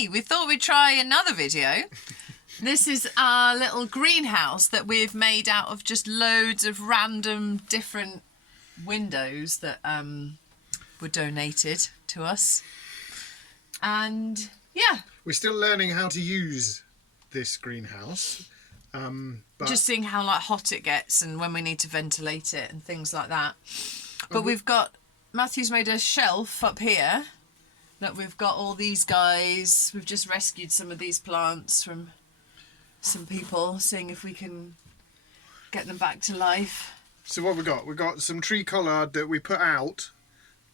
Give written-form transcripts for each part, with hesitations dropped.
Hey, we thought we'd try another video. This is our little greenhouse that we've made out of just loads of random different windows that were donated to us. And yeah. We're still learning how to use this greenhouse. But just seeing how hot it gets and when we need to ventilate it and things like that. But we've got, Matthew's made a shelf up here. Look, we've got all these guys. We've just rescued some of these plants from some people, seeing if we can get them back to life. So what we got? We got some tree collard that we put out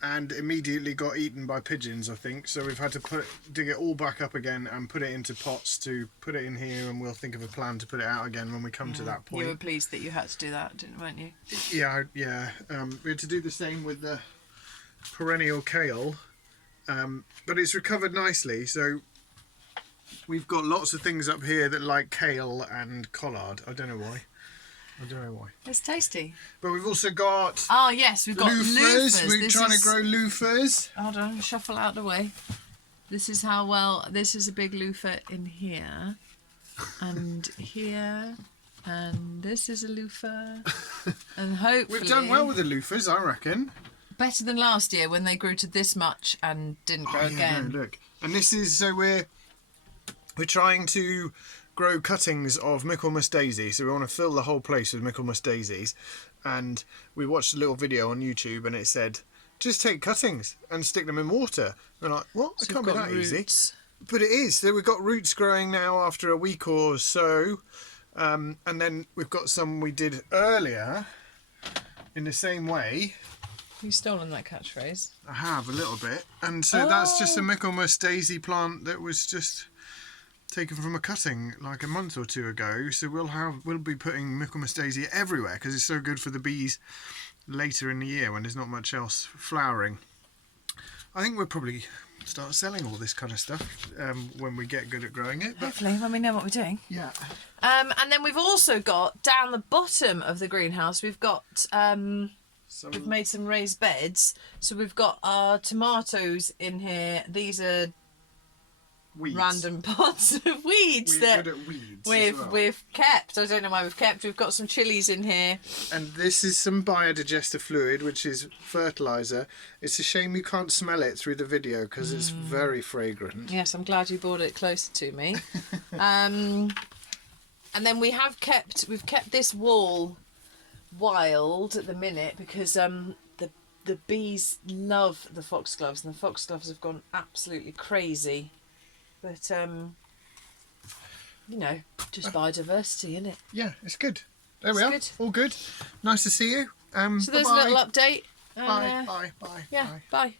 and immediately got eaten by pigeons, I think. So we've had to dig it all back up again and put it into pots to put it in here, and we'll think of a plan to put it out again when we come to that point. You were pleased that you had to do that, weren't you? Yeah. We had to do the same with the perennial kale. But it's recovered nicely, so we've got lots of things up here that like kale and collard. I don't know why. It's tasty. But we've also got yes, we've got loofahs. We're trying to grow loofahs. Hold on, shuffle out of the way. This is how well. This is a big loofah in here, and here, and this is a loofah, and hopefully we've done well with the loofahs, I reckon. Better than last year when they grew to this much and didn't grow again. No, look. And this is, so we're trying to grow cuttings of Michaelmas Daisy. So we want to fill the whole place with Michaelmas Daisies. And we watched a little video on YouTube and it said, just take cuttings and stick them in water. We're like, what? It can't be that easy. But it is. So we've got roots growing now after a week or so. And then we've got some we did earlier in the same way. You've stolen that catchphrase. I have, a little bit. And so that's just a Michaelmas Daisy plant that was just taken from a cutting like a month or two ago. So we'll be putting Michaelmas Daisy everywhere because it's so good for the bees later in the year when there's not much else flowering. I think we'll probably start selling all this kind of stuff when we get good at growing it. But hopefully, when we know what we're doing. Yeah. And then we've also got, down the bottom of the greenhouse, we've got... we've made some raised beds, so we've got our tomatoes in here. These are weeds. Random pots of weeds We're good at weeds we've kept. I don't know why we've kept. We've got some chilies in here. And this is some biodigestor fluid, which is fertiliser. It's a shame you can't smell it through the video because it's very fragrant. Yes, I'm glad you brought it closer to me. And then we've kept this wall wild at the minute because the bees love the foxgloves and the foxgloves have gone absolutely crazy, but you know, just biodiversity, isn't it? Yeah, it's good. There we are. Good. All good. Nice to see you. So there's a little update. Bye. Yeah, bye.